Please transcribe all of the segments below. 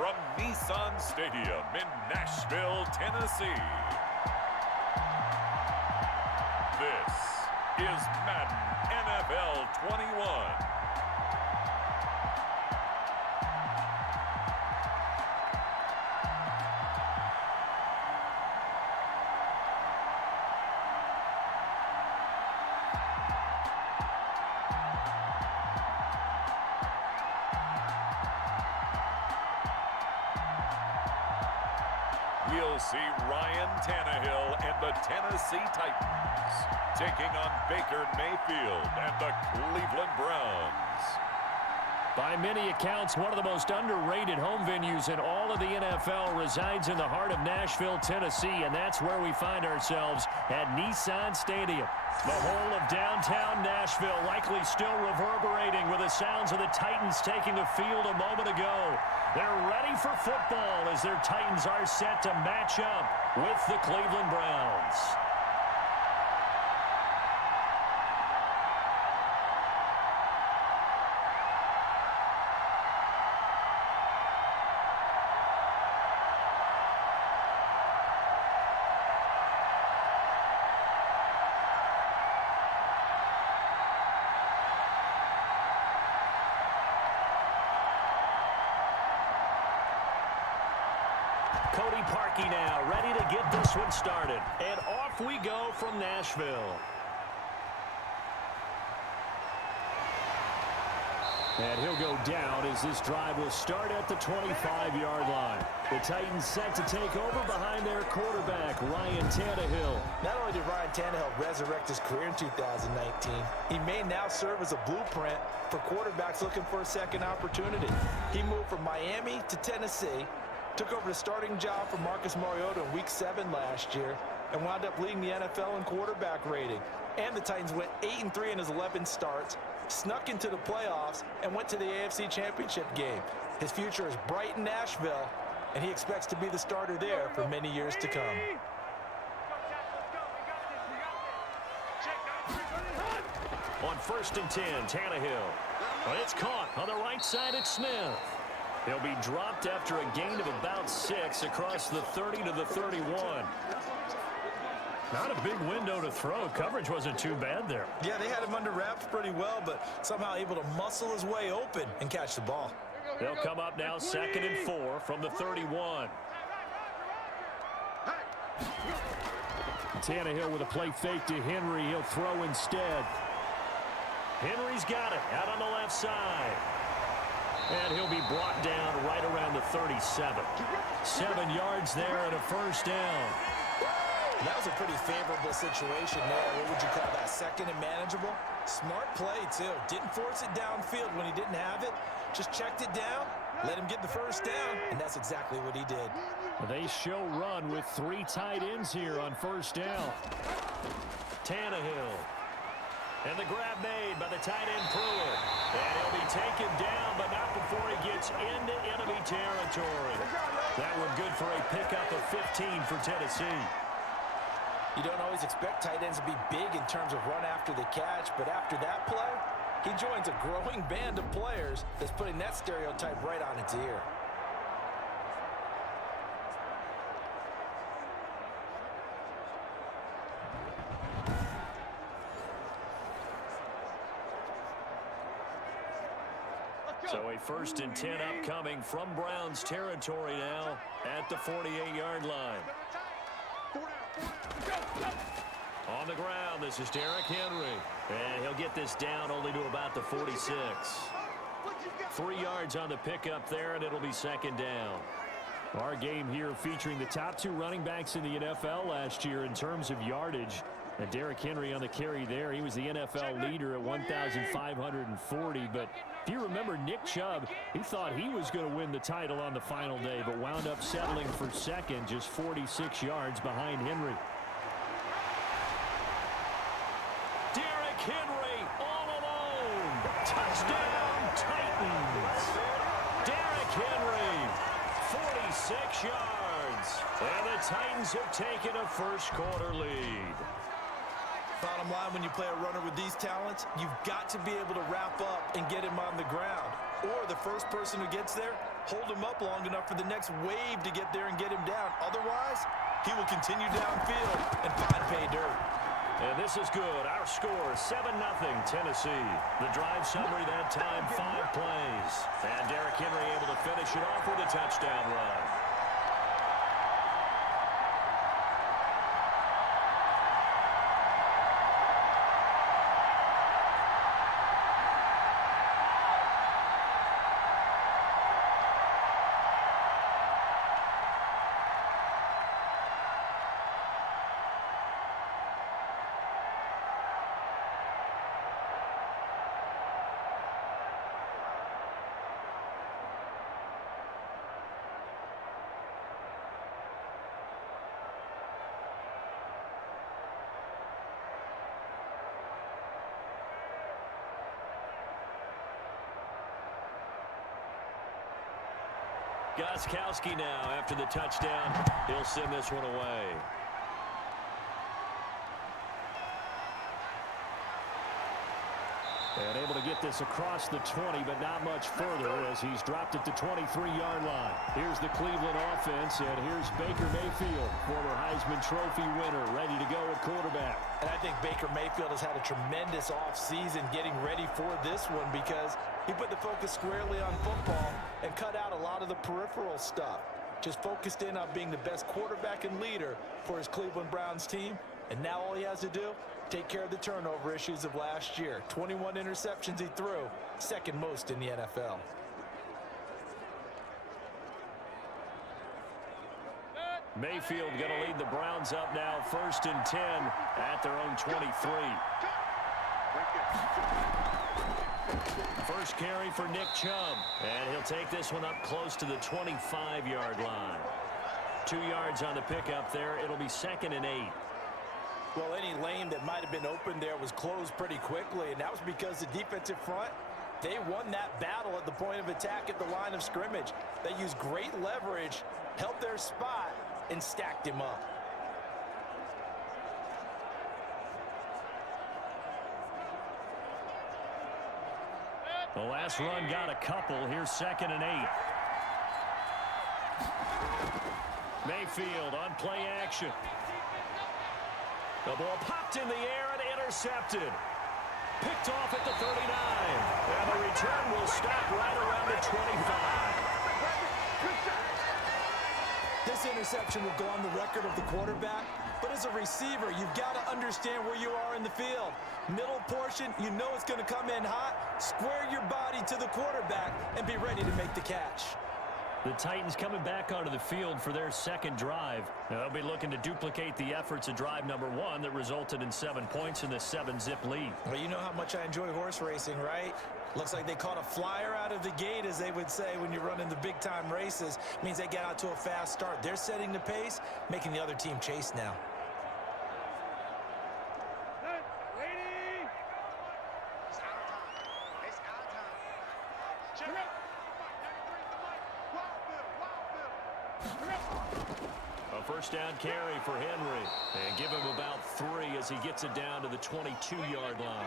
from Nissan Stadium in Nashville, Tennessee. This is Madden NFL 21. We'll see Ryan Tannehill and the Tennessee Titans taking on Baker Mayfield and the Cleveland Browns. By many accounts, one of the most underrated home venues in all of the NFL resides in the heart of Nashville, Tennessee, and that's where we find ourselves at Nissan Stadium. The whole of downtown Nashville likely still reverberating with the sounds of the Titans taking the field a moment ago. They're ready for football as their Titans are set to match up with the Cleveland Browns. Cody Parkey now, ready to get this one started. And off we go from Nashville. And he'll go down as this drive will start at the 25-yard line. The Titans set to take over behind their quarterback, Ryan Tannehill. Not only did Ryan Tannehill resurrect his career in 2019, he may now serve as a blueprint for quarterbacks looking for a second opportunity. He moved from Miami to Tennessee, took over the starting job for Marcus Mariota in Week 7 last year, and wound up leading the NFL in quarterback rating. And the Titans went 8-3 in his 11 starts, snuck into the playoffs, and went to the AFC Championship game. His future is bright in Nashville, and he expects to be the starter there for many years to come. On 1st and 10, Tannehill. But it's caught on the right side at Smith. He'll be dropped after a gain of about 6 across the 30 to the 31. Not a big window to throw. Coverage wasn't too bad there. Yeah, they had him under wraps pretty well, but somehow able to muscle his way open and catch the ball. They'll come up now 2nd and 4 from the 31. Tannehill with a play fake to Henry. He'll throw instead. Henry's got it out on the left side. And he'll be brought down right around the 37. 7 yards there and a 1st down. That was a pretty favorable situation there. What would you call that? Second and manageable? Smart play, too. Didn't force it downfield when he didn't have it. Just checked it down, let him get the 1st down, and that's exactly what he did. They show run with 3 tight ends here on 1st down. Tannehill. And the grab made by the tight end Pruitt. And he'll be taken down, but not before he gets into enemy territory. That one good for a pickup of 15 for Tennessee. You don't always expect tight ends to be big in terms of run after the catch, but after that play, he joins a growing band of players that's putting that stereotype right on its ear. So a 1st and 10 upcoming from Browns territory now at the 48-yard line. On the ground, this is Derrick Henry. And he'll get this down only to about the 46. 3 yards on the pickup there, and it'll be 2nd down. Our game here featuring the top 2 running backs in the NFL last year in terms of yardage. And Derrick Henry on the carry there. He was the NFL leader at 1,540. But if you remember Nick Chubb, he thought he was going to win the title on the final day, but wound up settling for 2nd, just 46 yards behind Henry. Derrick Henry all alone. Touchdown, Titans. Derrick Henry, 46 yards. And the Titans have taken a 1st quarter lead. Bottom line, when you play a runner with these talents, you've got to be able to wrap up and get him on the ground. or the first person who gets there, hold him up long enough for the next wave to get there and get him down. Otherwise, he will continue downfield and find pay dirt. And this is good. Our score, 7-0 Tennessee. The drive summary that time, 5 plays. And Derrick Henry able to finish it off with a touchdown run. Gostkowski now after the touchdown. He'll send this one away. And able to get this across the 20, but not much further as he's dropped at the 23-yard line. Here's the Cleveland offense, and here's Baker Mayfield, former Heisman Trophy winner, ready to go at quarterback. And I think Baker Mayfield has had a tremendous offseason getting ready for this one because he put the focus squarely on football and cut out a lot of the peripheral stuff. Just focused in on being the best quarterback and leader for his Cleveland Browns team. And now all he has to do, take care of the turnover issues of last year. 21 interceptions he threw, second most in the NFL. Mayfield going to lead the Browns up now, 1st and 10 at their own 23. First carry for Nick Chubb, and he'll take this one up close to the 25-yard line. 2 yards on the pickup there. It'll be 2nd and 8. Well, any lane that might have been open there was closed pretty quickly, and that was because the defensive front, they won that battle at the point of attack at the line of scrimmage. They used great leverage, held their spot, and stacked him up. The last run got a couple. Here's 2nd and 8. Mayfield on play action. The ball popped in the air and intercepted. Picked off at the 39. And the return will stop right around the 25. This interception will go on the record of the quarterback, but as a receiver, you've got to understand where you are in the field. Middle portion, you know it's going to come in hot. Square your body to the quarterback and be ready to make the catch. The Titans coming back onto the field for their second drive. They'll be looking to duplicate the efforts of drive number 1 that resulted in 7 points in the 7-zip lead. Well, you know how much I enjoy horse racing, right? Looks like they caught a flyer out of the gate, as they would say when you're running the big-time races. Means they get out to a fast start. They're setting the pace, making the other team chase now. A first down carry for Henry. And give him about 3 as he gets it down to the 22-yard line.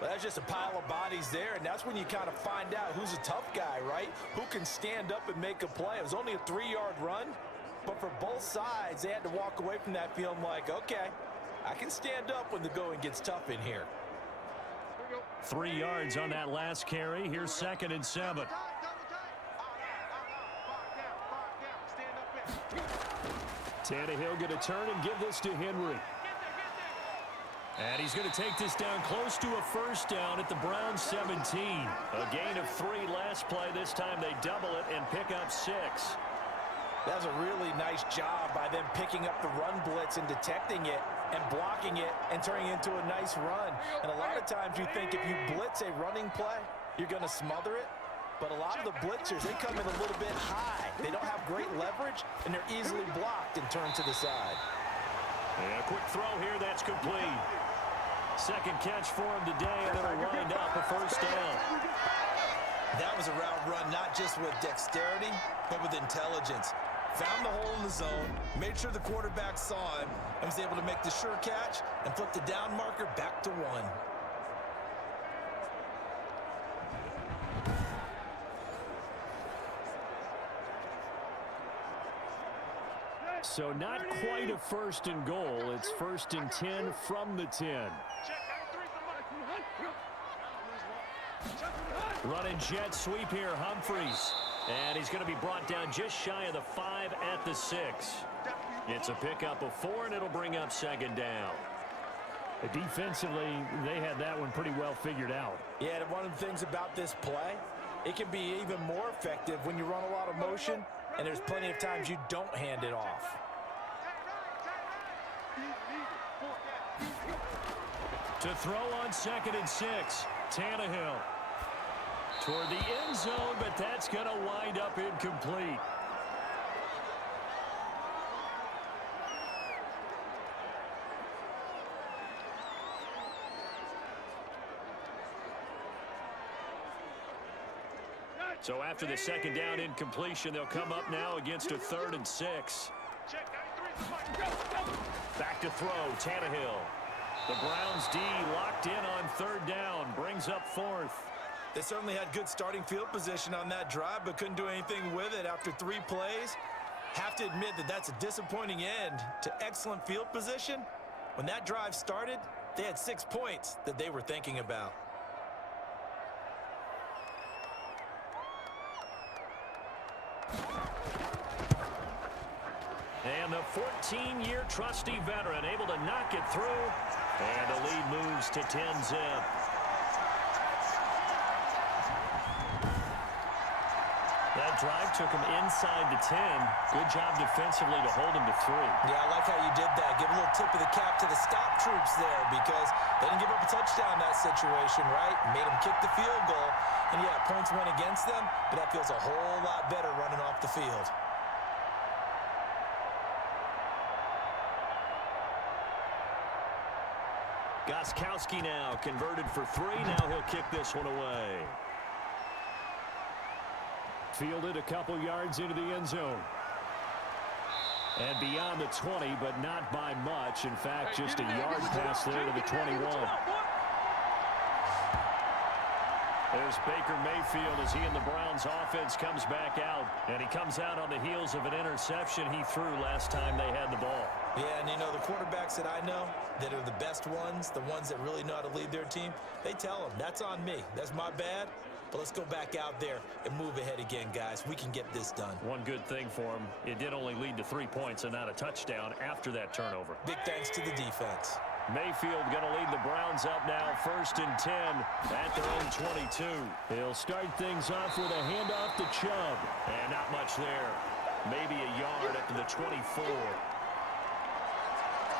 Well, that's just a pile of bodies there, and that's when you kind of find out who's a tough guy, right? Who can stand up and make a play. It was only a 3-yard run, but for both sides, they had to walk away from that feeling like, okay, I can stand up when the going gets tough in here. 3 yards on that last carry. Here's 2nd and 7. Tannehill going to turn and give this to Henry. And he's going to take this down close to a first down at the Browns 17. A gain of 3 last play. This time they double it and pick up 6. That's a really nice job by them picking up the run blitz and detecting it and blocking it and turning it into a nice run. And a lot of times you think if you blitz a running play, you're going to smother it. But a lot of the blitzers, they come in a little bit high. They don't have great leverage, and they're easily blocked and turned to the side. And a quick throw here, that's complete. Second catch for him today, and it'll wind up a first down. That was a route run, not just with dexterity, but with intelligence. Found the hole in the zone, made sure the quarterback saw him, and was able to make the sure catch and flip the down marker back to 1. So not quite a first and goal. It's first and 10 from the 10. Running jet sweep here, Humphries. And he's going to be brought down just shy of the 5 at the 6. It's a pickup of 4, and it'll bring up second down. Defensively, they had that one pretty well figured out. Yeah, and one of the things about this play, it can be even more effective when you run a lot of motion, and there's plenty of times you don't hand it off. To throw on second and 6, Tannehill. Toward the end zone, but that's going to wind up incomplete. So after the second down incompletion, they'll come up now against a 3rd and 6. Back to throw, Tannehill. The Browns D locked in on 3rd down, brings up 4th. They certainly had good starting field position on that drive, but couldn't do anything with it after 3 plays. Have to admit that that's a disappointing end to excellent field position. When that drive started, they had 6 points that they were thinking about. And the 14-year trusty veteran able to knock it through. And the lead moves to 10-zip. That drive took him inside the 10. Good job defensively to hold him to 3. Yeah, I like how you did that. Give a little tip of the cap to the stop troops there because they didn't give up a touchdown in that situation, right? Made them kick the field goal. And, yeah, points went against them, but that feels a whole lot better running off the field. Gostkowski now converted for 3. Now he'll kick this one away. Fielded a couple yards into the end zone. And beyond the 20, but not by much. In fact, just a yard pass there to the 21. There's Baker Mayfield as he and the Browns offense comes back out. And he comes out on the heels of an interception he threw last time they had the ball. Yeah, and you know, the quarterbacks that I know that are the best ones, the ones that really know how to lead their team, they tell them, that's on me. That's my bad. But let's go back out there and move ahead again, guys. We can get this done. One good thing for him, it did only lead to 3 points and not a touchdown after that turnover. Big thanks to the defense. Mayfield going to lead the Browns up now, 1st and 10 at their own 22. He'll start things off with a handoff to Chubb. And not much there. Maybe a yard up to the 24.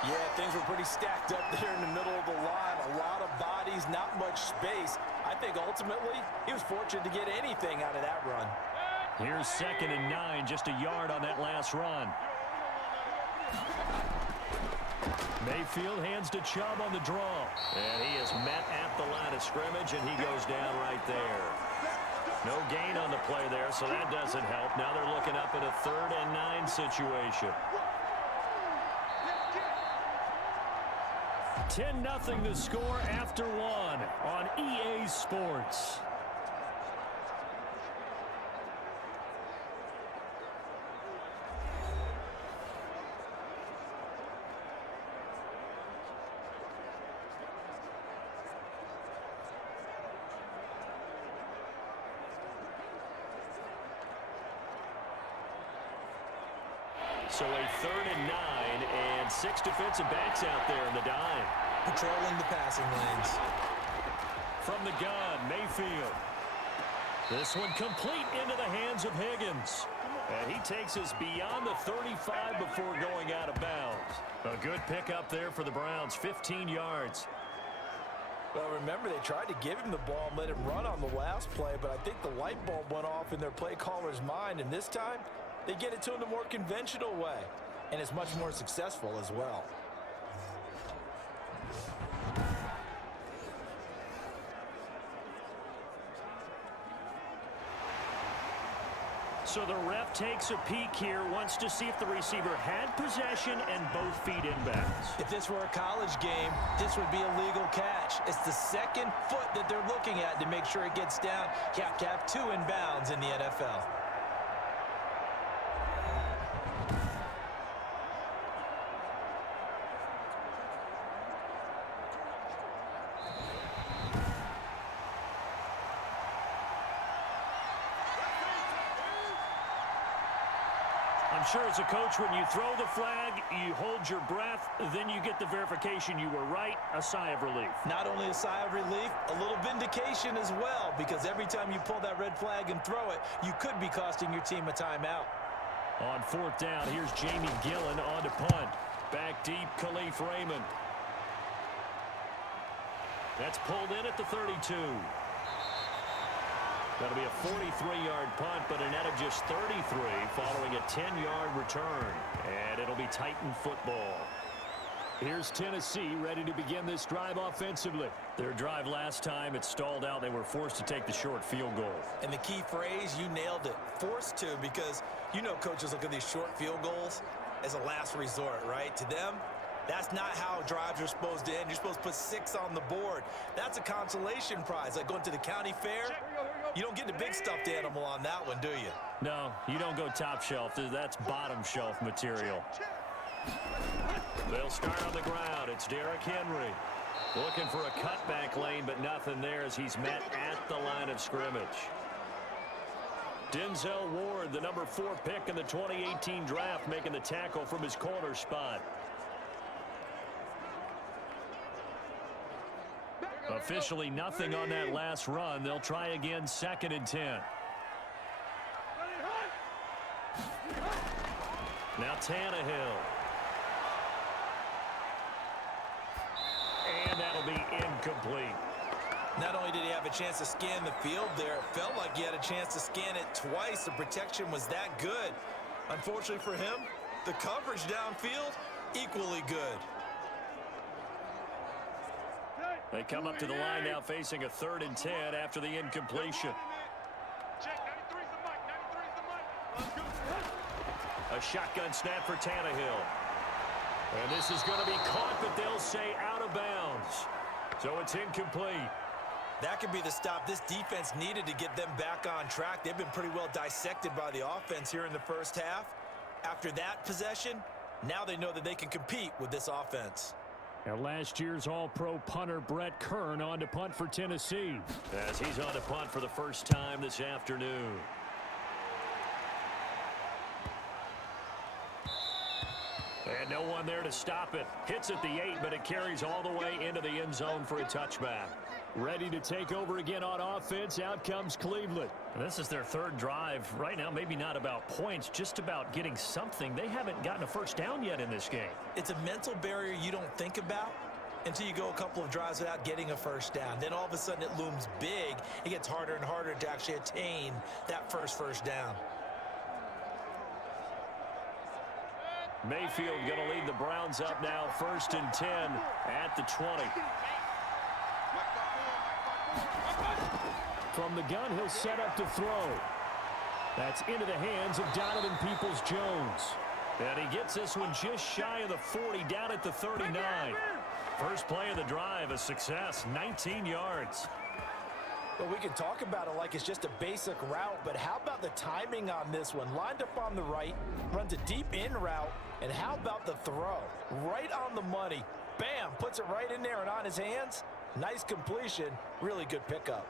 Yeah, things were pretty stacked up there in the middle of the line. A lot of bodies, not much space. I think ultimately he was fortunate to get anything out of that run. Here's 2nd and 9, just a yard on that last run. Mayfield hands to Chubb on the draw. And he is met at the line of scrimmage, and he goes down right there. No gain on the play there, so that doesn't help. Now they're looking up at a 3rd and 9 situation. 10-0 the score after 1 on EA Sports. So a 3rd and 9 and 6 defensive backs out there in the dime. Patrolling the passing lanes. From the gun, Mayfield. This one complete into the hands of Higgins. And he takes us beyond the 35 before going out of bounds. A good pickup there for the Browns, 15 yards. Well, remember, they tried to give him the ball and let him run on the last play, but I think the light bulb went off in their play caller's mind, and this time they get it to him the more conventional way, and it's much more successful as well. So the ref takes a peek here, wants to see if the receiver had possession and both feet inbounds. If this were a college game, this would be a legal catch. It's the second foot that they're looking at to make sure it gets down. You have to have 2 inbounds in the NFL. I'm sure as a coach, when you throw the flag, you hold your breath, then you get the verification you were right, a sigh of relief. Not only a sigh of relief, a little vindication as well, because every time you pull that red flag and throw it, you could be costing your team a timeout. On fourth down, here's Jamie Gillen on to punt. Back deep, Khalif Raymond. That's pulled in at the 32. That'll be a 43-yard punt, but a net of just 33 following a 10-yard return. And it'll be Titan football. Here's Tennessee ready to begin this drive offensively. Their drive last time, it stalled out. They were forced to take the short field goal. And the key phrase, you nailed it. Forced to, because you know coaches look at these short field goals as a last resort, right? To them, that's not how drives are supposed to end. You're supposed to put 6 on the board. That's a consolation prize, like going to the county fair. You don't get the big stuffed animal on that one, do you? No, you don't go top shelf. That's bottom shelf material. They'll start on the ground. It's Derrick Henry. Looking for a cutback lane, but nothing there as he's met at the line of scrimmage. Denzel Ward, the number 4 pick in the 2018 draft, making the tackle from his corner spot. Officially nothing on that last run. They'll try again, 2nd and 10. Now Tannehill. And that'll be incomplete. Not only did he have a chance to scan the field there, it felt like he had a chance to scan it twice. The protection was that good. Unfortunately for him, the coverage downfield, equally good. They come up to the line now facing a 3rd and 10 after the incompletion. A shotgun snap for Tannehill. And this is going to be caught, but they'll say out of bounds. So it's incomplete. That could be the stop this defense needed to get them back on track. They've been pretty well dissected by the offense here in the first half. After that possession, now they know that they can compete with this offense. And last year's All-Pro punter Brett Kern on to punt for Tennessee. As he's on to punt for the first time this afternoon. And no one there to stop it. Hits at the 8, but it carries all the way into the end zone for a touchback. Ready to take over again on offense. Out comes Cleveland. This is their 3rd drive. Right now, maybe not about points, just about getting something. They haven't gotten a first down yet in this game. It's a mental barrier you don't think about until you go a couple of drives without getting a first down. Then all of a sudden it looms big. It gets harder and harder to actually attain that first down. Mayfield going to lead the Browns up now, 1st and 10 at the 20. From the gun, he'll set up to throw. That's into the hands of Donovan Peoples-Jones. And he gets this one just shy of the 40, down at the 39. First play of the drive, a success, 19 yards. Well, we can talk about it like it's just a basic route, but how about the timing on this one? Lined up on the right, runs a deep in route, and how about the throw? Right on the money. Bam, puts it right in there and on his hands. Nice completion, really good pickup.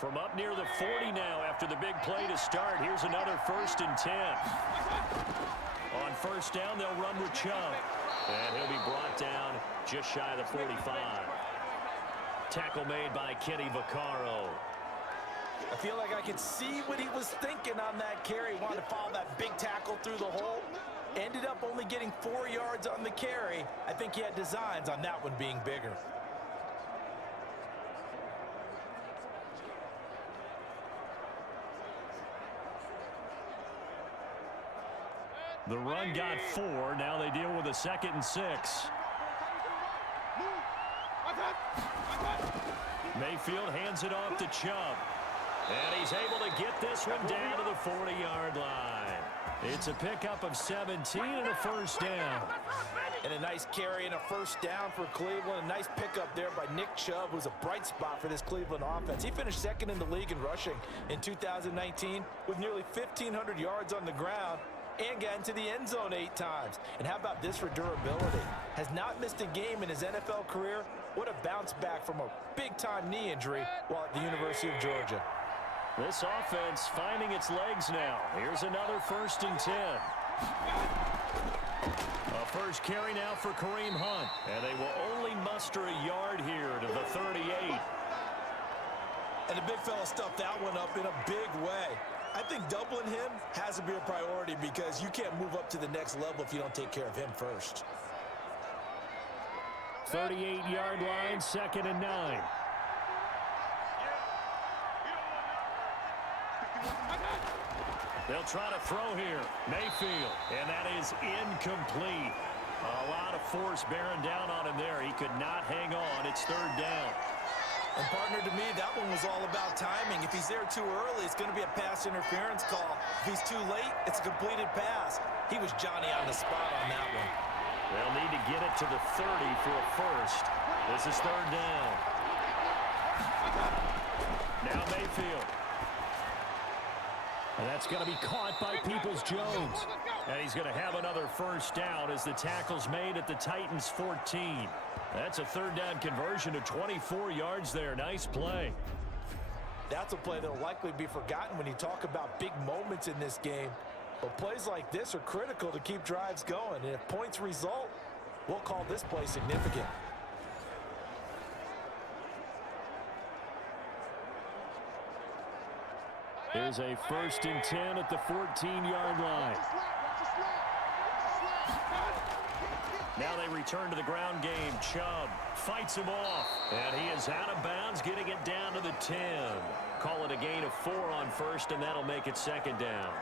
From up near the 40 now after the big play to start. Here's another 1st and 10. On first down, they'll run with Chubb. And he'll be brought down just shy of the 45. Tackle made by Kenny Vaccaro. I feel like I could see what he was thinking on that carry. Wanted to follow that big tackle through the hole. Ended up only getting 4 yards on the carry. I think he had designs on that one being bigger. The run got 4. Now they deal with a 2nd and 6. Mayfield hands it off to Chubb. And he's able to get this one down to the 40-yard line. It's a pickup of 17 and a first down. And a nice carry and a first down for Cleveland. A nice pickup there by Nick Chubb, who's a bright spot for this Cleveland offense. He finished 2nd in the league in rushing in 2019 with nearly 1,500 yards on the ground. and got into the end zone 8 times. And how about this for durability? Has not missed a game in his NFL career. What a bounce back from a big-time knee injury while at the University of Georgia. This offense finding its legs now. Here's another 1st and 10. A first carry now for Kareem Hunt. And they will only muster a yard here to the 38. And the big fella stuffed that one up in a big way. I think doubling him has to be a priority because you can't move up to the next level if you don't take care of him first. 38-yard line, 2nd and 9. They'll try to throw here. Mayfield, and that is incomplete. A lot of force bearing down on him there. He could not hang on. It's 3rd down. And partner, to me, that one was all about timing. If he's there too early, it's going to be a pass interference call. If he's too late, it's a completed pass. He was Johnny on the spot on that one. They'll need to get it to the 30 for a first. This is 3rd down. Now Mayfield. And that's going to be caught by Peoples-Jones. And he's going to have another first down as the tackle's made at the Titans 14. That's a 3rd down conversion to 24 yards there. Nice play. That's a play that will likely be forgotten when you talk about big moments in this game. But plays like this are critical to keep drives going. And if points result, we'll call this play significant. Here's a 1st and 10 at the 14-yard line. Now they return to the ground game. Chubb fights him off. And he is out of bounds, getting it down to the 10. Call it a gain of 4 on first, and that'll make it 2nd down.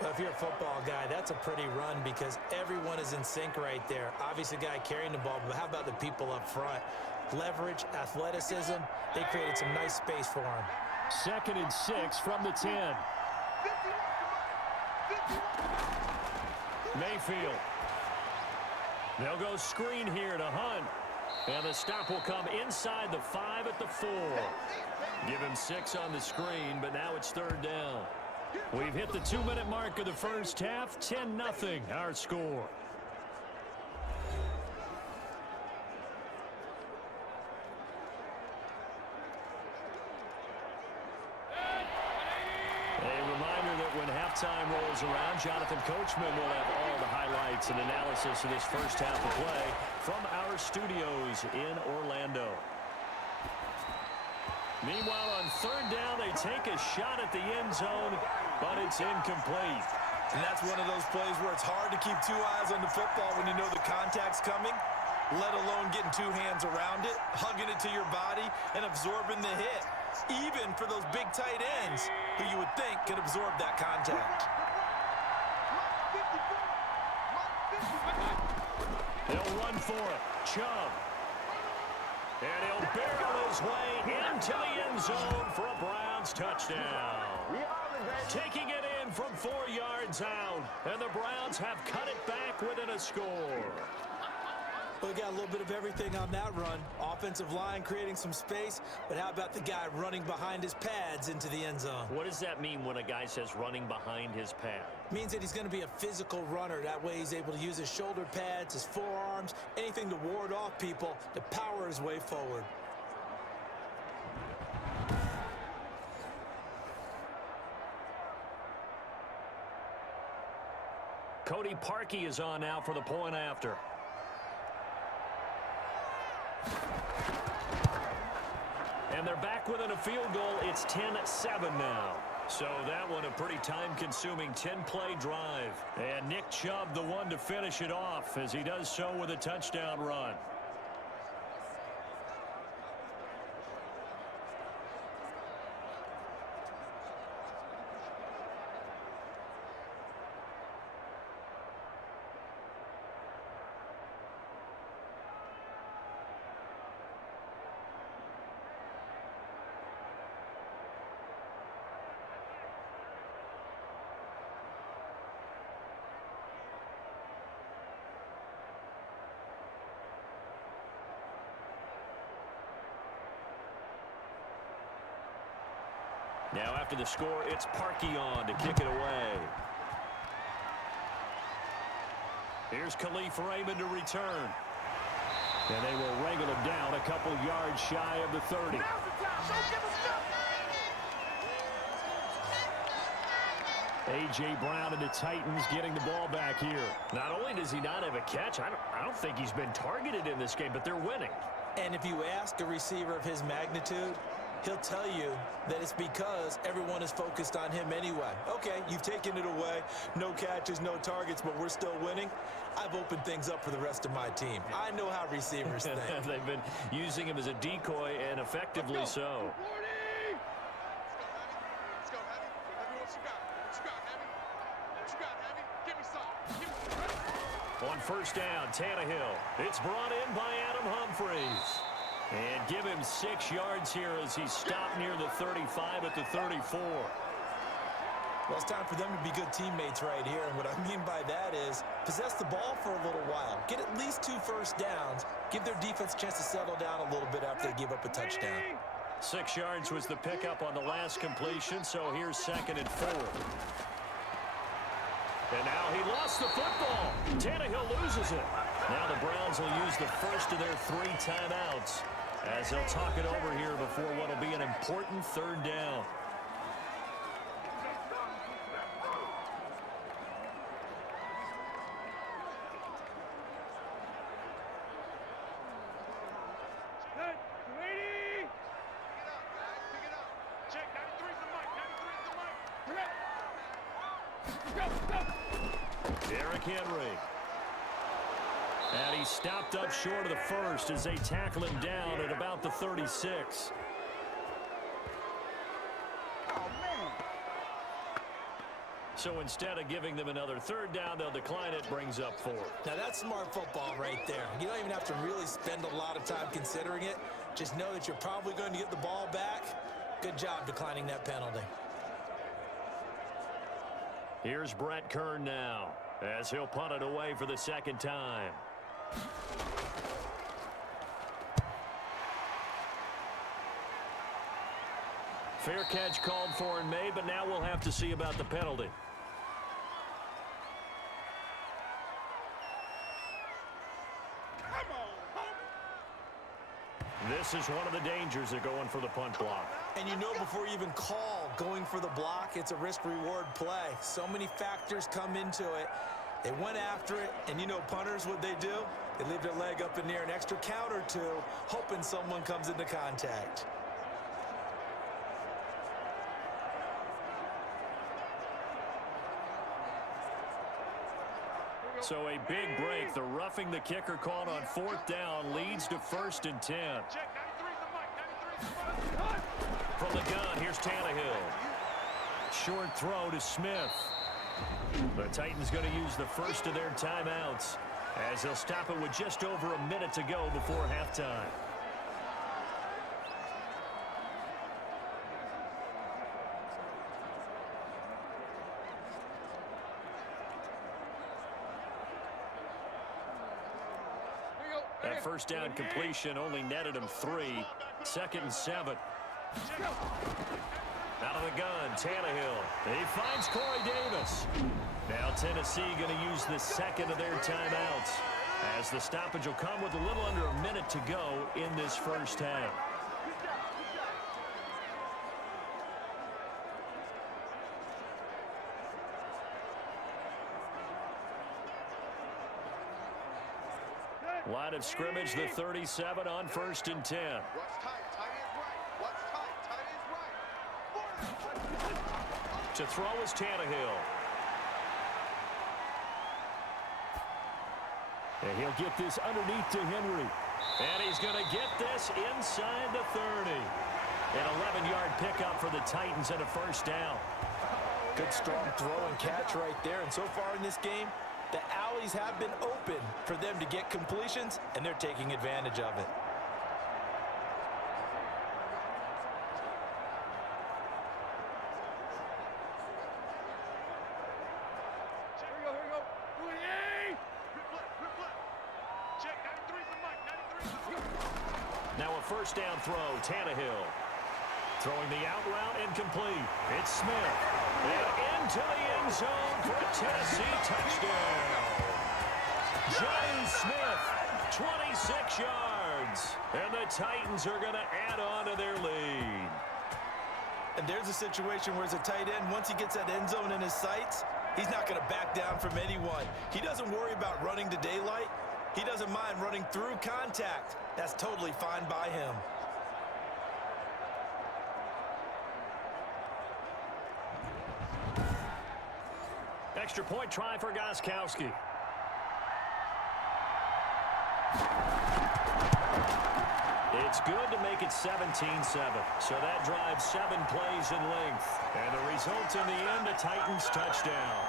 Well, if you're a football guy, that's a pretty run because everyone is in sync right there. Obviously, the guy carrying the ball, but how about the people up front? Leverage, athleticism, they created some nice space for him. 2nd and 6 from the 10. Mayfield. They'll go screen here to Hunt. And the stop will come inside the 5 at the 4. Give him 6 on the screen, but now it's 3rd down. We've hit the 2-minute mark of the first half. 10-0 our score. Halftime rolls around. Jonathan Coachman will have all the highlights and analysis of this first half of play from our studios in Orlando. Meanwhile, on 3rd down, they take a shot at the end zone, but it's incomplete. And that's one of those plays where it's hard to keep 2 eyes on the football when you know the contact's coming, let alone getting 2 hands around it, hugging it to your body, and absorbing the hit. Even for those big tight ends who you would think could absorb that contact. They'll run for it. Chubb. And he'll barrel his way into the end zone for a Browns touchdown. Taking it in from 4 yards out. And the Browns have cut it back within a score. We got a little bit of everything on that run. Offensive line creating some space, but how about the guy running behind his pads into the end zone? What does that mean when a guy says running behind his pad? Means that he's going to be a physical runner. That way he's able to use his shoulder pads, his forearms, anything to ward off people to power his way forward. Cody Parkey is on now for the point after. And they're back within a field goal. It's 10-7 now. So that one a pretty time-consuming 10-play drive. And Nick Chubb the one to finish it off as he does so with a touchdown run. Now after the score, it's Parkey on to kick it away. Here's Khalif Raymond to return. And they will wrangle him down a couple yards shy of the 30. A.J. Brown and the Titans getting the ball back here. Not only does he not have a catch, I don't think he's been targeted in this game, but they're winning. And if you ask a receiver of his magnitude, he'll tell you that it's because everyone is focused on him anyway. Okay, you've taken it away. No catches, no targets, but we're still winning. I've opened things up for the rest of my team. I know how receivers think. They've been using him as a decoy, and effectively so. On first down, Tannehill. It's brought in by Adam Humphries. And give him 6 yards here as he stopped near the 35 at the 34. Well, it's time for them to be good teammates right here. And what I mean by that is possess the ball for a little while. Get at least 2 first downs. Give their defense a chance to settle down a little bit after they give up a touchdown. 6 yards was the pickup on the last completion, so here's 2nd and 4. And now he lost the football. Tannehill loses it. Now the Browns will use the first of their 3 timeouts as they'll talk it over here before what will be an important 3rd down. Henry. And he stopped up short of the first as they tackle him down at about the 36. So instead of giving them another 3rd down, they'll decline it, brings up 4. Now that's smart football right there. You don't even have to really spend a lot of time considering it. Just know that you're probably going to get the ball back. Good job declining that penalty. Here's Brett Kern now, as he'll punt it away for the 2nd time. Fair catch called for and made, but now we'll have to see about the penalty. This is one of the dangers of going for the punt block. And you know before you even call going for the block, it's a risk-reward play. So many factors come into it. They went after it, and you know punters, what they do? They leave their leg up in the air an extra count or 2, hoping someone comes into contact. So a big break. The roughing the kicker called on 4th down leads to 1st and 10. From the gun, here's Tannehill. Short throw to Smith. The Titans going to use the first of their timeouts as they'll stop it with just over a minute to go before halftime. That first down completion only netted him 3. 2nd and 7. Out of the gun, Tannehill. He finds Corey Davis. Now Tennessee going to use the 2nd of their timeouts as the stoppage will come with a little under a minute to go in this first half. Line of scrimmage, the 37 on 1st and 10. To throw is Tannehill. And he'll get this underneath to Henry. And he's going to get this inside the 30. An 11-yard pickup for the Titans and a first down. Good strong throw and catch right there. And so far in this game, the alleys have been open for them to get completions, and they're taking advantage of it. Now a first down throw, Tannehill. Throwing the out route incomplete. It's Smith. And into the end zone for a Tennessee touchdown. Johnny Smith, 26 yards. And the Titans are going to add on to their lead. And there's a situation where as a tight end, once he gets that end zone in his sights, he's not going to back down from anyone. He doesn't worry about running to daylight. He doesn't mind running through contact. That's totally fine by him. Extra point try for Gostkowski. It's good to make it 17-7. So that drives 7 plays in length. And the result in the end, a Titans touchdown.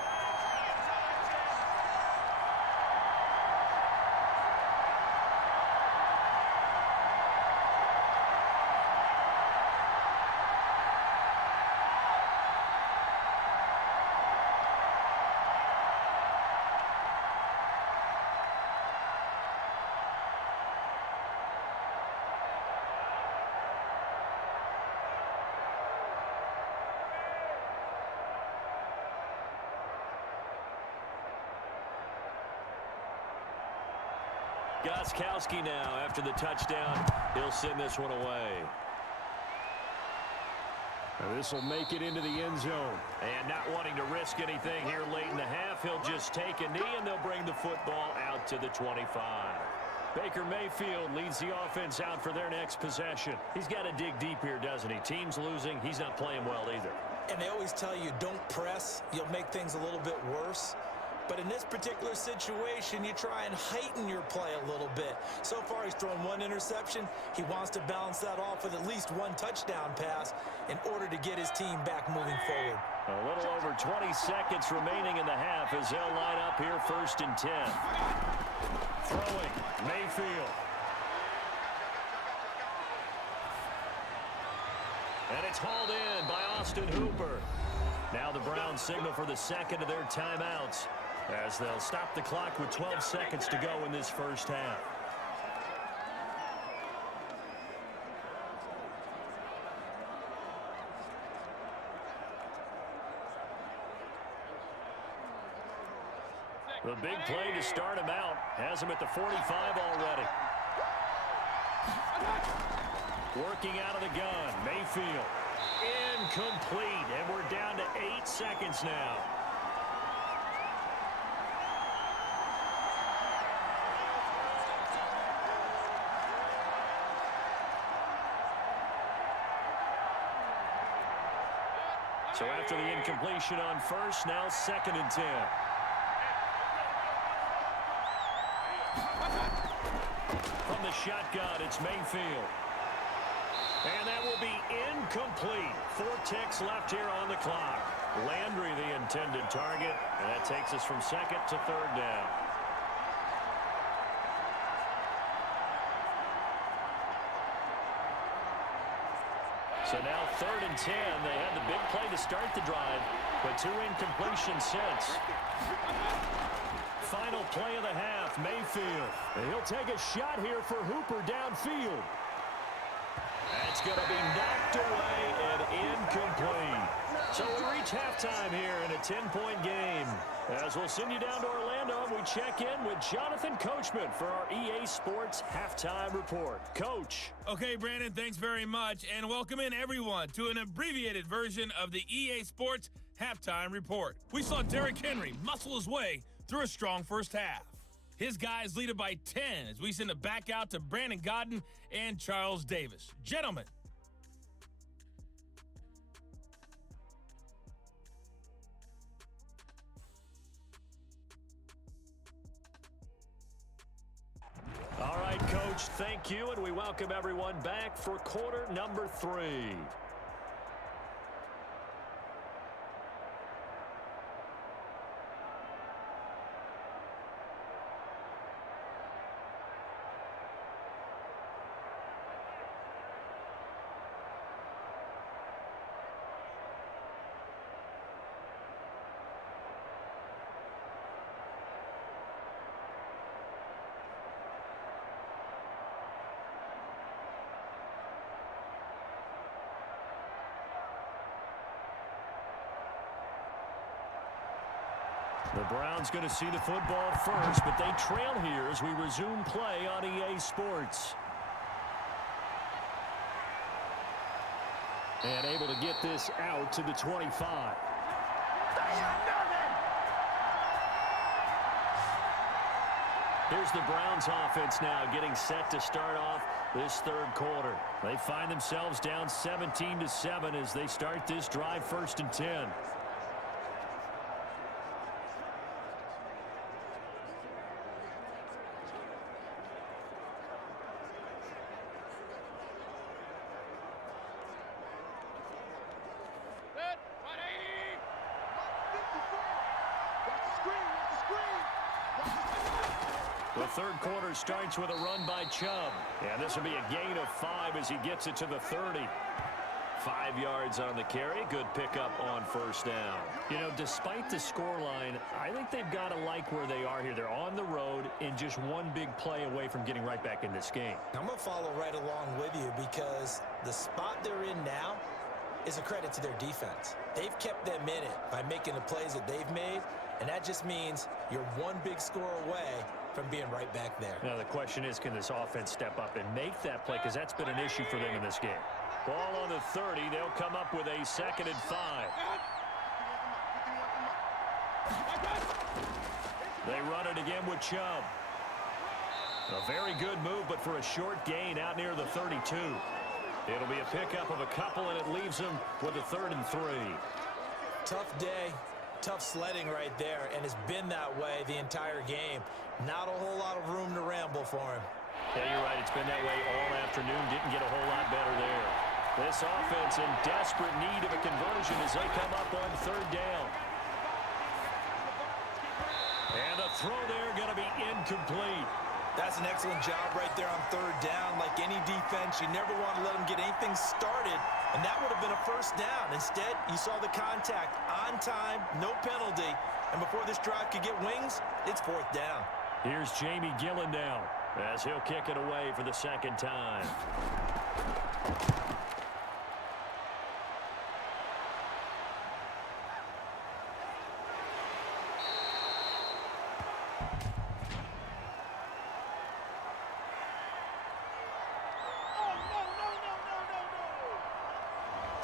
Gostkowski now, after the touchdown, he'll send this one away. This will make it into the end zone. And not wanting to risk anything here late in the half, he'll just take a knee and they'll bring the football out to the 25. Baker Mayfield leads the offense out for their next possession. He's got to dig deep here, doesn't he? Team's losing. He's not playing well either. And they always tell you, don't press. You'll make things a little bit worse. But in this particular situation, you try and heighten your play a little bit. So far, he's thrown 1 interception. He wants to balance that off with at least 1 touchdown pass in order to get his team back moving forward. A little over 20 seconds remaining in the half as they'll line up here 1st and 10. Throwing, Mayfield. And it's hauled in by Austin Hooper. Now the Browns signal for the second of their timeouts, as they'll stop the clock with 12 seconds to go in this first half. The big play to start him out has him at the 45 already. Working out of the gun, Mayfield. Incomplete, and we're down to 8 seconds now. So after the incompletion on first, now 2nd and 10. From the shotgun, it's Mayfield. And that will be incomplete. 4 ticks left here on the clock. Landry the intended target, and that takes us from 2nd to 3rd down. So now 3rd and 10. They had the big play to start the drive, but 2 incompletions since. Final play of the half, Mayfield. And he'll take a shot here for Hooper downfield. That's going to be knocked away and incomplete. So we reach halftime here in a 10-point game. As we'll send you down to Orlando, we check in with Jonathan Coachman for our EA Sports Halftime Report. Coach. Okay, Brandon, thanks very much. And welcome in, everyone, to an abbreviated version of the EA Sports Halftime Report. We saw Derrick Henry muscle his way through a strong first half. His guys lead it by 10 as we send it back out to Brandon Godden and Charles Davis. Gentlemen. All right, Coach, thank you, and we welcome everyone back for quarter number 3. The Browns going to see the football first, but they trail here as we resume play on EA Sports. And able to get this out to the 25. Here's the Browns offense now getting set to start off this third quarter. They find themselves down 17-7 as they start this drive, 1st and 10. The third quarter starts with a run by Chubb. And this will be a gain of 5 as he gets it to the 30. 5 yards on the carry. Good pickup on 1st down. You know, despite the scoreline, I think they've got to like where they are here. They're on the road and just one big play away from getting right back in this game. I'm going to follow right along with you because the spot they're in now is a credit to their defense. They've kept them in it by making the plays that they've made, and that just means you're one big score away from being right back there. Now the question is, can this offense step up and make that play? Because that's been an issue for them in this game. Ball on the 30. They'll come up with a 2nd and 5. They run it again with Chubb. A very good move, but for a short gain out near the 32. It'll be a pickup of a couple, and it leaves them with a 3rd and 3. Tough day. Tough sledding right there, and it's been that way the entire game. Not a whole lot of room to ramble for him. Yeah, you're right. It's been that way all afternoon. Didn't get a whole lot better there. This offense in desperate need of a conversion as they come up on 3rd down. And the throw there going to be incomplete. That's an excellent job right there on 3rd down. Like any defense, you never want to let them get anything started, and that would have been a 1st down. Instead, you saw the contact on time, no penalty, and before this drive could get wings, it's 4th down. Here's Jamie Gillen now as he'll kick it away for the 2nd time.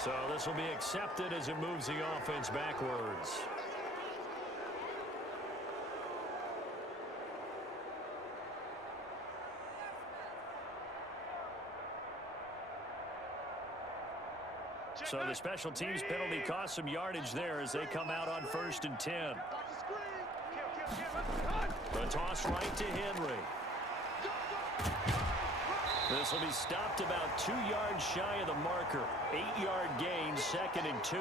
So this will be accepted as it moves the offense backwards. So the special teams penalty cost some yardage there as they come out on 1st and 10. The toss right to Henry. This will be stopped about 2 yards shy of the marker. 8-yard gain, 2nd and 2.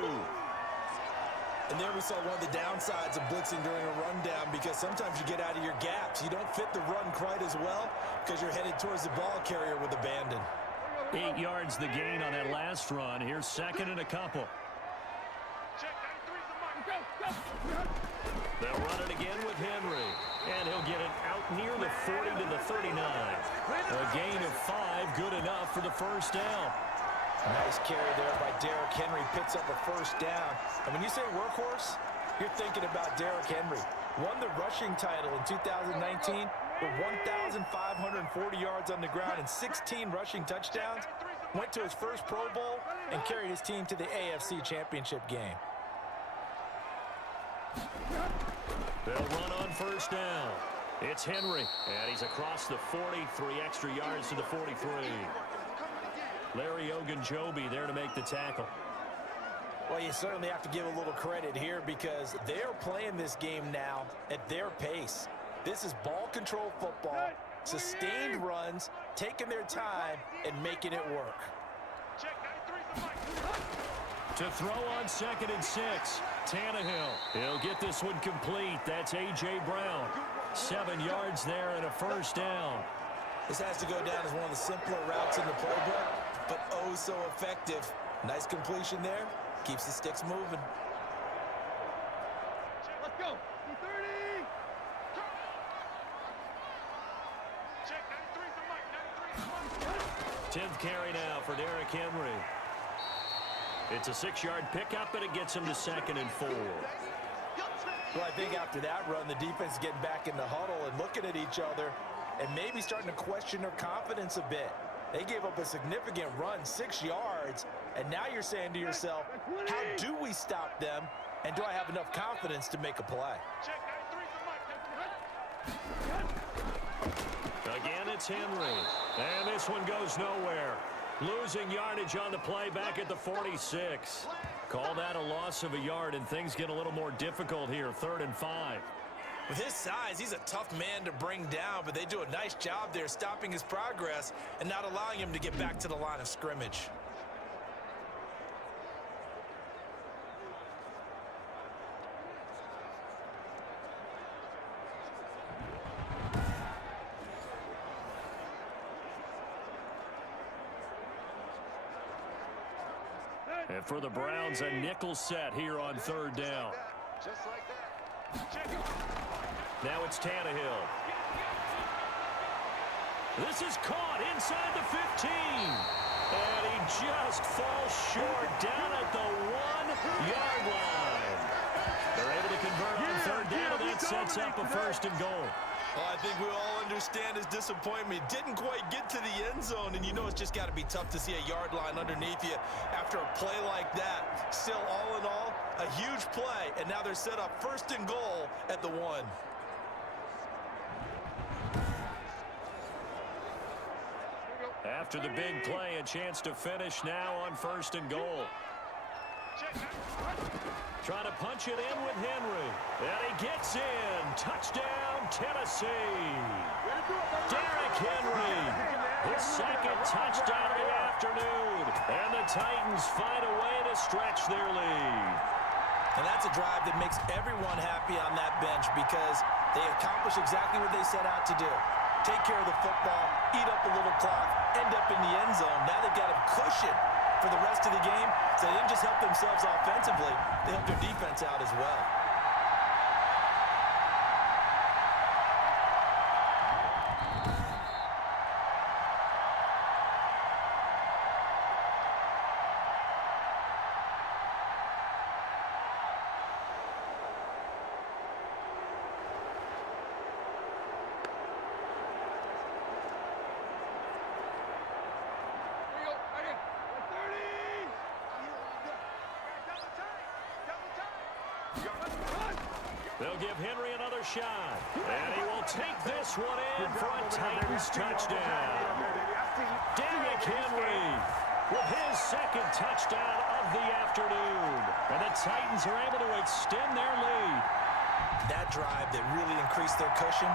And there we saw one of the downsides of blitzing during a rundown, because sometimes you get out of your gaps. You don't fit the run quite as well because you're headed towards the ball carrier with abandon. 8 yards the gain on that last run. Here's 2nd and a couple. They'll run it again with Henry. And he'll get it out near the 40 to the 39. A gain of 5, good enough for the 1st down. Nice carry there by Derrick Henry. Picks up a 1st down. And when you say workhorse, you're thinking about Derrick Henry. Won the rushing title in 2019 with 1,540 yards on the ground and 16 rushing touchdowns. Went to his first Pro Bowl and carried his team to the AFC Championship game. They'll run on 1st down. It's Henry, and he's across the 40, 3 extra yards to the 43. Larry Ogunjobi there to make the tackle. Well, you certainly have to give a little credit here because they're playing this game now at their pace. This is ball control football, sustained runs, taking their time and making it work. To throw on 2nd and 6, Tannehill. He'll get this one complete. That's A.J. Brown. 7 yards there and a 1st down. This has to go down as one of the simpler routes in the playbook, but oh so effective. Nice completion there. Keeps the sticks moving. Let's go. 30. 10th carry now for Derrick Henry. It's a 6-yard pickup, and it gets him to 2nd and 4. Well, I think after that run, the defense is getting back in the huddle and looking at each other and maybe starting to question their confidence a bit. They gave up a significant run, 6 yards, and now you're saying to yourself, how do we stop them, and do I have enough confidence to make a play? Again, it's Henry. And this one goes nowhere. Losing yardage on the play back at the 46. Call that a loss of a yard, and things get a little more difficult here, 3rd and 5. With his size, he's a tough man to bring down, but they do a nice job there stopping his progress and not allowing him to get back to the line of scrimmage. And for the Browns, a nickel set here on 3rd down. Just like that. Check it. Now it's Tannehill. This is caught inside the 15. And he just falls short down at the 1-yard line. They're able to convert on 3rd down, and that sets up a 1st and goal. Well, I think we all understand his disappointment. Didn't quite get to the end zone, and you know it's just got to be tough to see a yard line underneath you after a play like that. Still, all in all, a huge play, and now they're set up 1st and goal at the 1. After the big play, a chance to finish now on 1st and goal. Trying to punch it in with Henry. And he gets in. Touchdown, Tennessee. Derrick Henry. His 2nd touchdown of the afternoon. And the Titans find a way to stretch their lead. And that's a drive that makes everyone happy on that bench because they accomplish exactly what they set out to do. Take care of the football, eat up a little clock, end up in the end zone. Now they've got a cushion for the rest of the game, so they didn't just help themselves offensively, they helped their defense out as well. They'll give Henry another shot. And he will take this one in for a Titans touchdown. Derrick Henry with his 2nd touchdown of the afternoon. And the Titans are able to extend their lead. That drive that really increased their cushion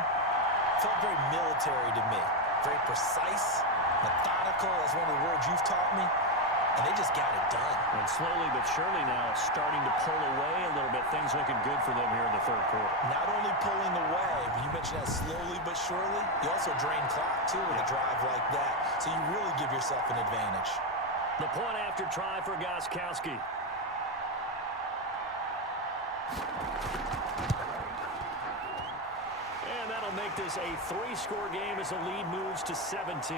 felt very military to me. Very precise, methodical, that's one of the words you've taught me. And they just got it done. And slowly but surely now starting to pull away a little bit. Things looking good for them here in the 3rd quarter. Not only pulling away, but you mentioned that slowly but surely, you also drain clock, too, with a drive like that. So you really give yourself an advantage. The point after try for Gostkowski. And that'll make this a 3-score game as the lead moves to 17.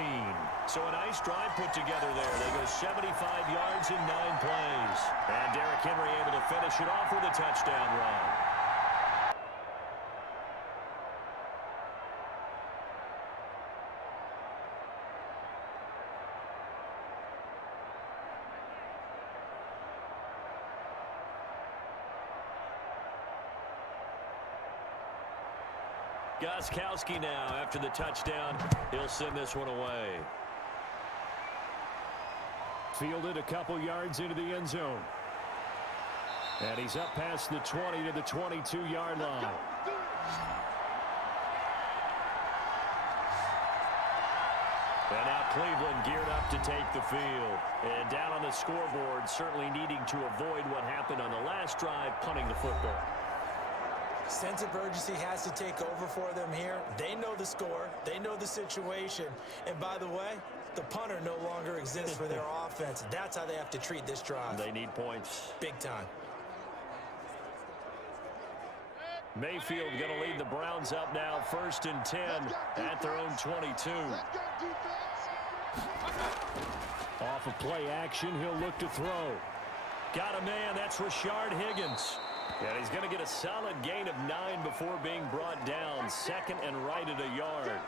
So a nice drive put together there. They go 75 yards in 9 plays. And Derrick Henry able to finish it off with a touchdown run. Gostkowski now after the touchdown. He'll send this one away. Fielded a couple yards into the end zone. And he's up past the 20 to the 22-yard line. And now Cleveland geared up to take the field. And down on the scoreboard, certainly needing to avoid what happened on the last drive, punting the football. Sense of urgency has to take over for them here. They know the score. They know the situation. And by the way, the punter no longer exists for their offense. That's how they have to treat this drive. They need points. Big time. Mayfield going to lead the Browns up now, 1st and 10 at their own 22. Off of play action, he'll look to throw. Got a man, that's Rashard Higgins. And he's going to get a solid gain of 9 before being brought down. Second and right at a yard.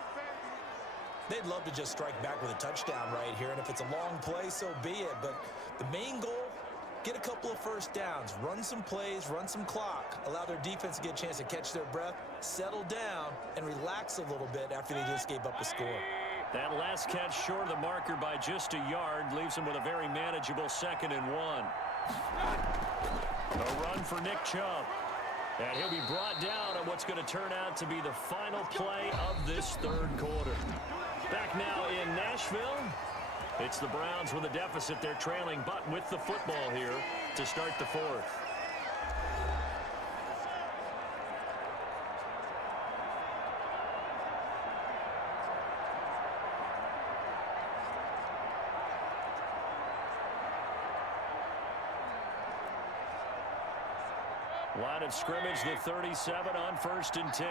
They'd love to just strike back with a touchdown right here, and if it's a long play, so be it. But the main goal, get a couple of first downs, run some plays, run some clock, allow their defense to get a chance to catch their breath, settle down, and relax a little bit after they just gave up a score. That last catch short of the marker by just a yard leaves him with a very manageable 2nd and 1. A run for Nick Chubb. And he'll be brought down on what's going to turn out to be the final play of this third quarter. Back now in Nashville. It's the Browns with a deficit. They're trailing, but with the football here to start the fourth. Line of scrimmage, the 37 on 1st and 10.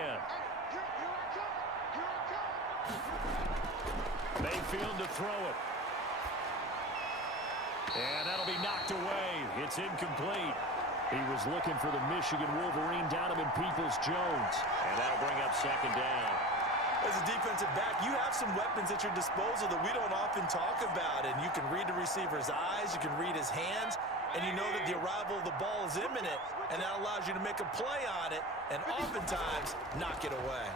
Mayfield to throw it. And that'll be knocked away. It's incomplete. He was looking for the Michigan Wolverine, Donovan Peoples-Jones. And that'll bring up 2nd down. As a defensive back, you have some weapons at your disposal that we don't often talk about. And you can read the receiver's eyes, you can read his hands, and you know that the arrival of the ball is imminent. And that allows you to make a play on it and oftentimes knock it away.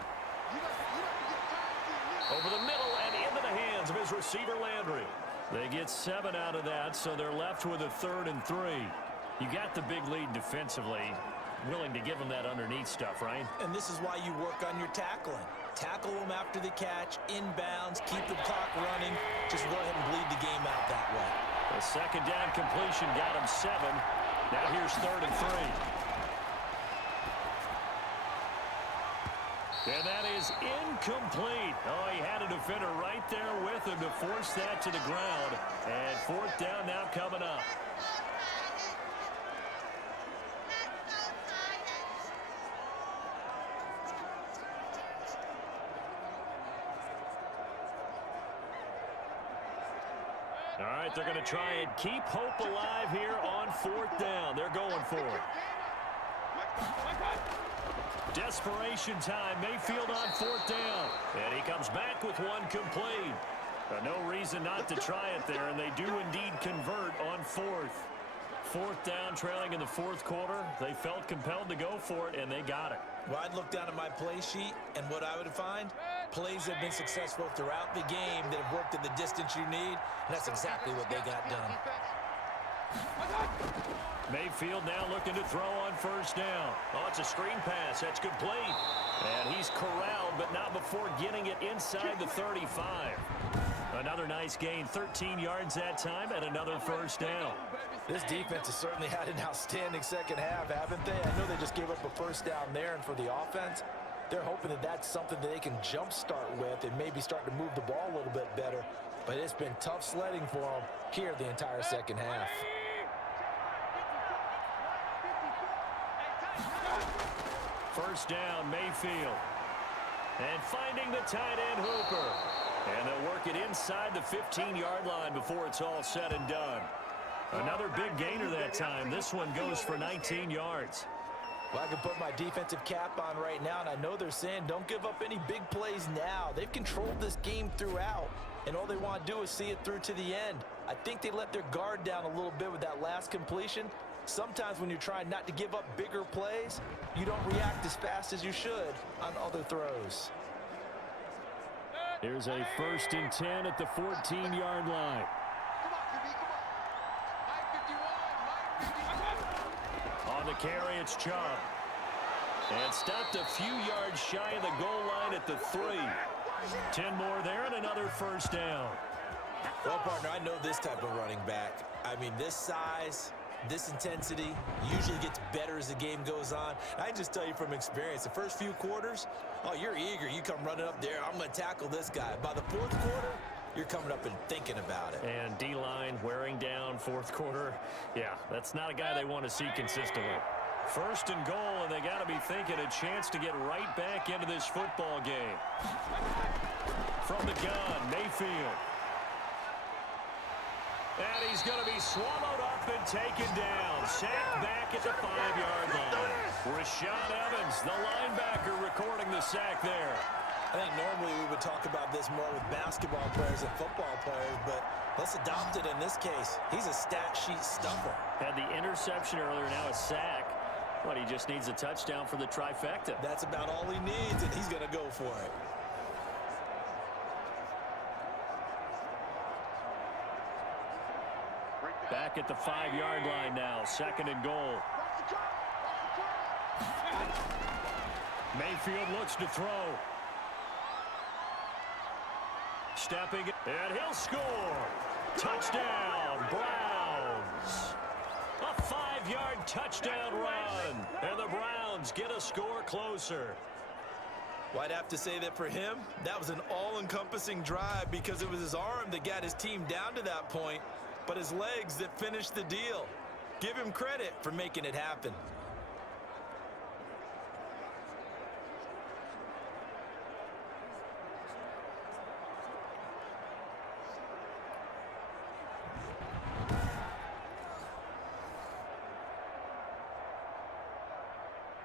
Over the middle and into the hands of his receiver, Landry. They get 7 out of that, so they're left with a 3rd and 3. You got the big lead defensively. Willing to give them that underneath stuff, right? And this is why you work on your tackling. Tackle them after the catch, inbounds, keep the clock running. Just go ahead and bleed the game out that way. The 2nd down completion got him 7. Now here's 3rd and 3. And that is incomplete. Oh, he had a defender right there with him to force that to the ground. And 4th down now coming up. All right, they're going to try and keep hope alive here on 4th down. They're going for it. Desperation time. Mayfield on 4th down. And he comes back with one complete. No reason not to try it there, and they do indeed convert on 4th. 4th down, trailing in the 4th quarter. They felt compelled to go for it, and they got it. Well, I'd look down at my play sheet, and what I would find, plays that have been successful throughout the game that have worked at the distance you need, and that's exactly what they got done. Mayfield now looking to throw on 1st down. Oh, it's a screen pass. That's complete. And he's corralled, but not before getting it inside the 35. Another nice gain, 13 yards that time, and another 1st down. This defense has certainly had an outstanding second half, haven't they? I know they just gave up a 1st down there, and for the offense, they're hoping that that's something that they can jumpstart with and maybe start to move the ball a little bit better. But it's been tough sledding for them here the entire second half. First down, Mayfield. And finding the tight end, Hooper. And they'll work it inside the 15-yard line before it's all said and done. Another big gainer that time. This one goes for 19 yards. Well, I can put my defensive cap on right now, and I know they're saying don't give up any big plays now. They've controlled this game throughout, and all they want to do is see it through to the end. I think they let their guard down a little bit with that last completion. Sometimes when you're trying not to give up bigger plays, you don't react as fast as you should on other throws. Here's a 1st and 10 at the 14-yard line. On the carry, it's Chubb. And stopped a few yards shy of the goal line at the 3. 10 more there and another 1st down. Well, partner, I know this type of running back. I mean, this size, this intensity usually gets better as the game goes on. I can just tell you from experience, the first few quarters, oh, you're eager. You come running up there, I'm going to tackle this guy. By the 4th quarter, you're coming up and thinking about it. And D-line wearing down 4th quarter. Yeah, that's not a guy they want to see consistently. 1st and goal, and they got to be thinking a chance to get right back into this football game. From the gun, Mayfield. And he's going to be swallowed up and taken down. Sacked back at the 5-yard line. Rashaan Evans, the linebacker, recording the sack there. I think normally we would talk about this more with basketball players and football players, but let's adopt it in this case. He's a stat sheet stuffer. Had the interception earlier, now a sack. But he just needs a touchdown for the trifecta. That's about all he needs, and he's going to go for it. Back at the 5-yard line now, 2nd and goal. Mayfield looks to throw. Stepping, and he'll score. Touchdown, Browns. A 5-yard touchdown run. And the Browns get a score closer. Well, I'd have to say that for him, that was an all-encompassing drive because it was his arm that got his team down to that point, but his legs that finished the deal. Give him credit for making it happen.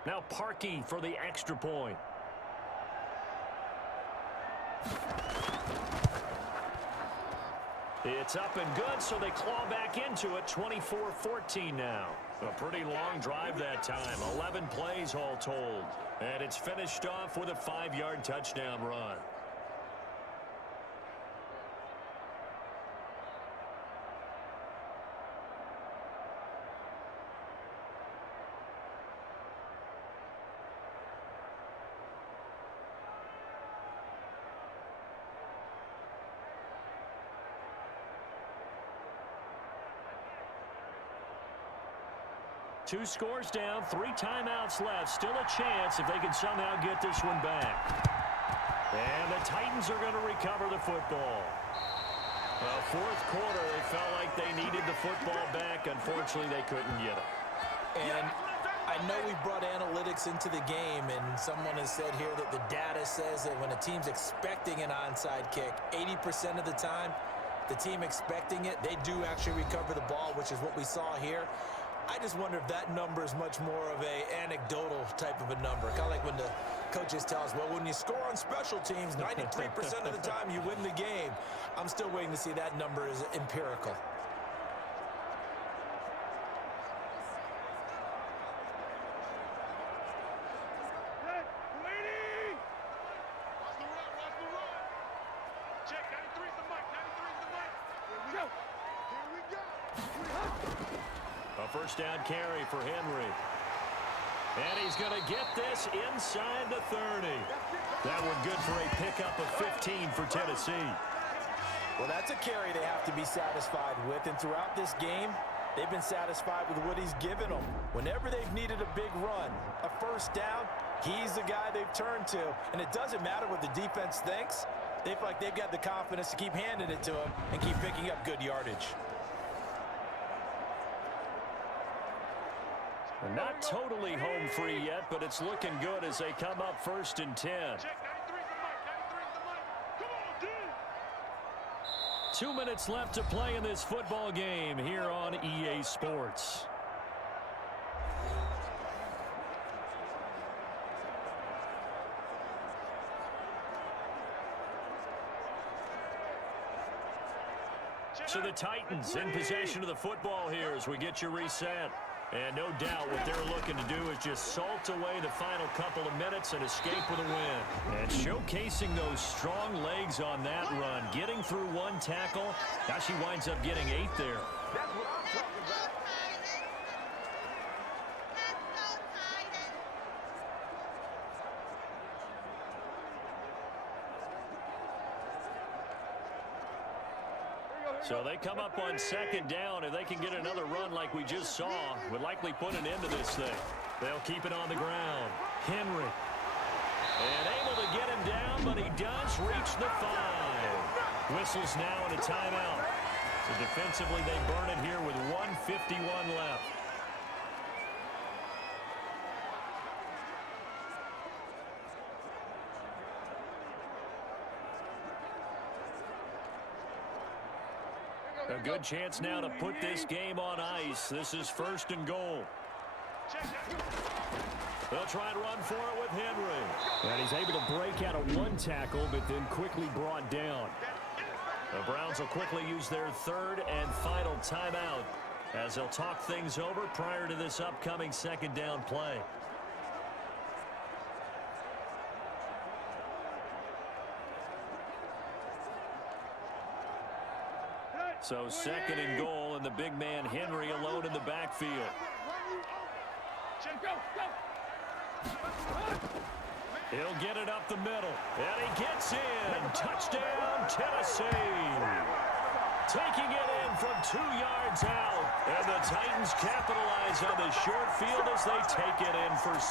Now Parkey for the extra point. It's up and good, so they claw back into it. 24-14 now. A pretty long drive that time. 11 plays all told. And it's finished off with a 5-yard touchdown run. Two scores down, 3 timeouts left. Still a chance if they can somehow get this one back. And the Titans are going to recover the football. Fourth quarter, they felt like they needed the football back. Unfortunately, they couldn't get it. And I know we brought analytics into the game, and someone has said here that the data says that when a team's expecting an onside kick, 80% of the time, the team expecting it, they do actually recover the ball, which is what we saw here. I just wonder if that number is much more of a anecdotal type of a number. Kind of like when the coaches tell us, well, when you score on special teams, 93% of the time you win the game. I'm still waiting to see that number is empirical. First down carry for Henry. And he's going to get this inside the 30. That one good for a pickup of 15 for Tennessee. Well, that's a carry they have to be satisfied with. And throughout this game, they've been satisfied with what he's given them. Whenever they've needed a big run, a first down, he's the guy they've turned to. And it doesn't matter what the defense thinks. They feel like they've got the confidence to keep handing it to him and keep picking up good yardage. Not totally home free yet, but it's looking good as they come up 1st and 10. 2 minutes left to play in this football game here on EA Sports. So the Titans in possession of the football here as we get you reset. And no doubt what they're looking to do is just salt away the final couple of minutes and escape with a win. And showcasing those strong legs on that run. Getting through one tackle. Now she winds up getting 8 there. That's what I'm talking about. So they come up on 2nd down. If they can get another run like we just saw, would likely put an end to this thing. They'll keep it on the ground. Henry. And able to get him down, but he does reach the 5. Whistles now and a timeout. So defensively, they burn it here with 1:51 left. A good chance now to put this game on ice. This is 1st and goal. They'll try and run for it with Henry. And he's able to break out of one tackle, but then quickly brought down. The Browns will quickly use their 3rd and final timeout as they'll talk things over prior to this upcoming 2nd down play. So 2nd and goal, and the big man Henry alone in the backfield. He'll get it up the middle, and he gets in. Touchdown, Tennessee. Taking it in from 2 yards out, and the Titans capitalize on the short field as they take it in for 6.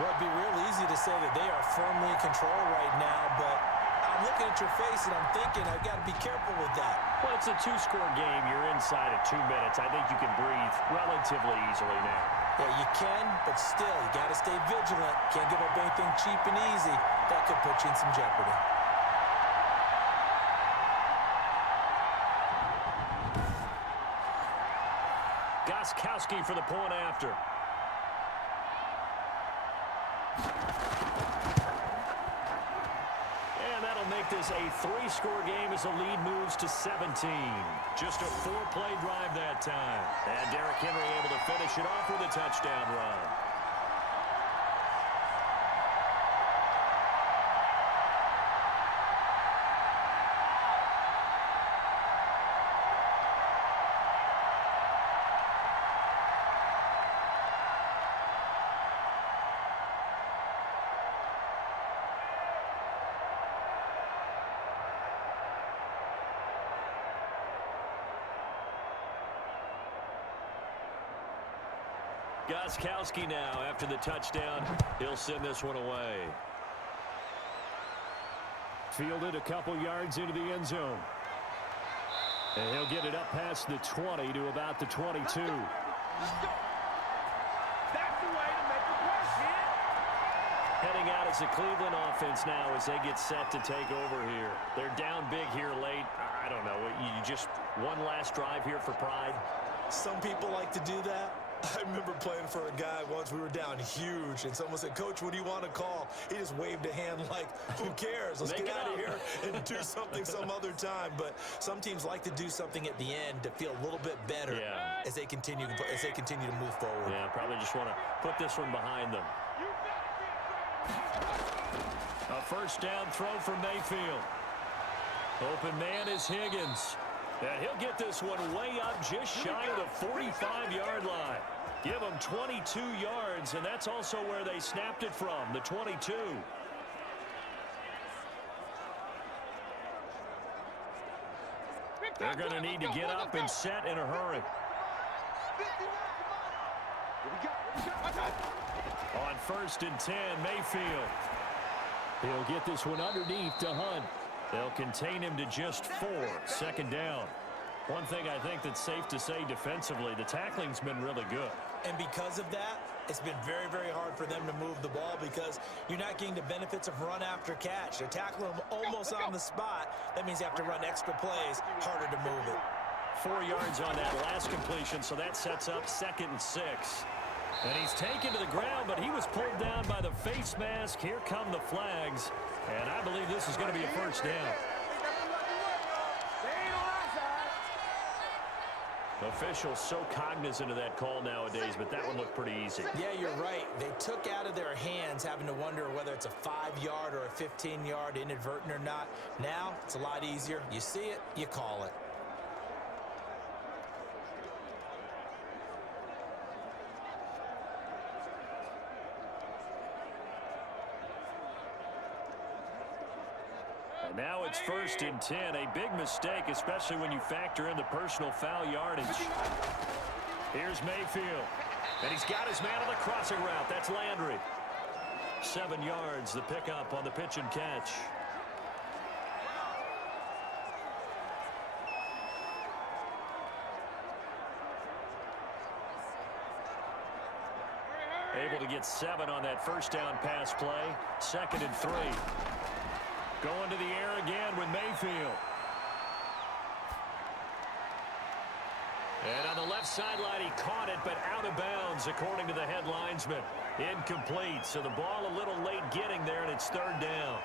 Well, it'd be real easy to say that they are firmly in control right now, but I'm looking at your face and I'm thinking I've got to be careful with that. Well, it's a 2-score game. You're inside of 2 minutes. I think you can breathe relatively easily now. Yeah, you can, but still, you got to stay vigilant. Can't give up anything cheap and easy. That could put you in some jeopardy. Gostkowski for the point after. Make this a 3-score game as the lead moves to 17. Just a 4-play drive that time. And Derrick Henry able to finish it off with a touchdown run. Gostkowski now after the touchdown. He'll send this one away. Fielded a couple yards into the end zone. And he'll get it up past the 20 to about the 22. That's the way to make the play, kid. Heading out as the Cleveland offense now as they get set to take over here. They're down big here late. I don't know. You just one last drive here for pride. Some people like to do that. I remember playing for a guy once. We were down huge, and someone said, "Coach, what do you want to call?" He just waved a hand like, "Who cares? Let's get out of here and do something some other time." But some teams like to do something at the end to feel a little bit better as they continue to move forward. Yeah, probably just want to put this one behind them. A 1st down throw for Mayfield. Open man is Higgins. And he'll get this one way up just shy of the 45-yard line. Give him 22 yards, and that's also where they snapped it from, the 22. They're going to need to get up and set in a hurry. On 1st and 10, Mayfield. He'll get this one underneath to Hunt. They'll contain him to just 4. 2nd down. One thing I think that's safe to say defensively, the tackling's been really good. And because of that, it's been very, very hard for them to move the ball because you're not getting the benefits of run after catch. They're tackling them almost on the spot. That means you have to run extra plays, harder to move it. 4 yards on that last completion, so that sets up 2nd and 6. And he's taken to the ground, but he was pulled down by the face mask. Here come the flags, and I believe this is going to be a 1st down. Officials so cognizant of that call nowadays, but that one looked pretty easy. Yeah, you're right. They took out of their hands having to wonder whether it's a 5-yard or a 15-yard inadvertent or not. Now, it's a lot easier. You see it, you call it. Now it's 1st and 10. A big mistake, especially when you factor in the personal foul yardage. Here's Mayfield. And he's got his man on the crossing route. That's Landry. 7 yards, the pickup on the pitch and catch. Able to get 7 on that 1st down pass play. 2nd and 3. Going to the air again with Mayfield. And on the left sideline, he caught it, but out of bounds, according to the head linesman. Incomplete, so the ball a little late getting there, and it's third down.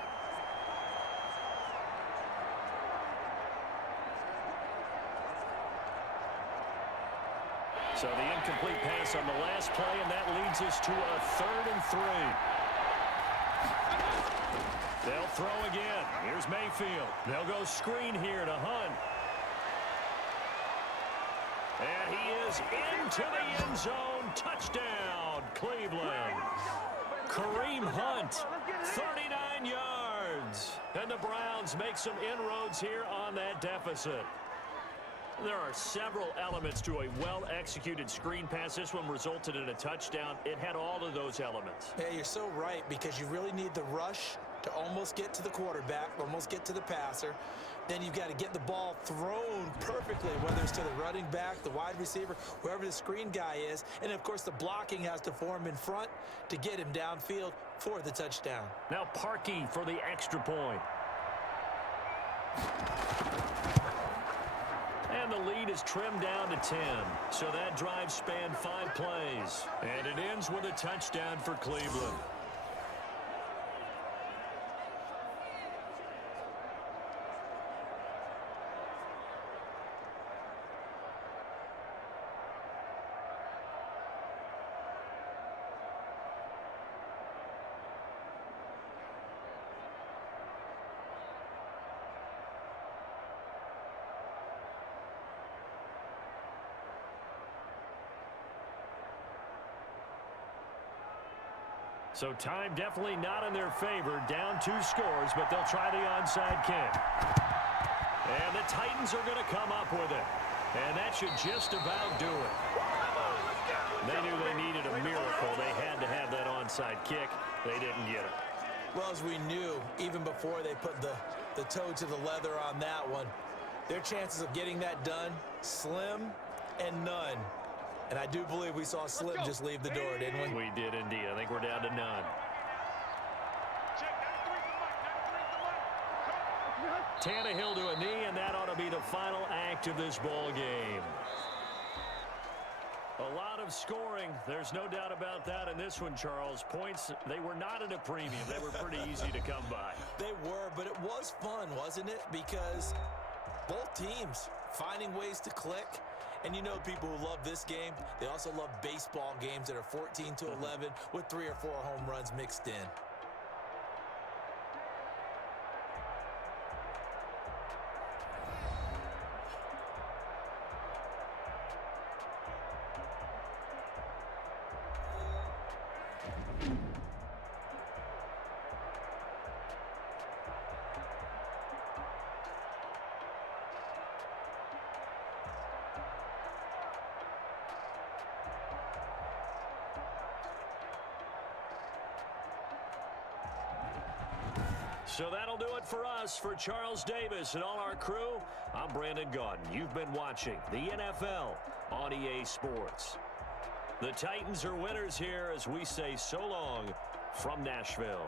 So the incomplete pass on the last play, and that leads us to a 3rd and 3. They'll throw again. Here's Mayfield. They'll go screen here to Hunt. And he is into the end zone. Touchdown, Cleveland. Kareem Hunt, 39 yards. And the Browns make some inroads here on that deficit. There are several elements to a well-executed screen pass. This one resulted in a touchdown. It had all of those elements. Yeah, you're so right, because you really need the rush to almost get to the quarterback, almost get to the passer. Then you've got to get the ball thrown perfectly, whether it's to the running back, the wide receiver, whoever the screen guy is. And, of course, the blocking has to form in front to get him downfield for the touchdown. Now Parkey for the extra point. And the lead is trimmed down to 10. So that drive spanned 5 plays. And it ends with a touchdown for Cleveland. So time definitely not in their favor. Down 2 scores, but they'll try the onside kick. And the Titans are going to come up with it. And that should just about do it. They knew they needed a miracle. They had to have that onside kick. They didn't get it. Well, as we knew, even before they put the toe to the leather on that one, their chances of getting that done, slim and none. And I do believe we saw Slim just leave the door, didn't we? We did indeed. I think we're down to none. Tannehill to a knee, and that ought to be the final act of this ball game. A lot of scoring. There's no doubt about that in this one, Charles. Points, they were not at a premium. They were pretty easy to come by. They were, but it was fun, wasn't it? Because both teams finding ways to click. And you know, people who love this game, they also love baseball games that are 14-11 with 3 or 4 home runs mixed in. So that'll do it for us. For Charles Davis and all our crew, I'm Brandon Gaudin. You've been watching the NFL on EA Sports. The Titans are winners here as we say so long from Nashville.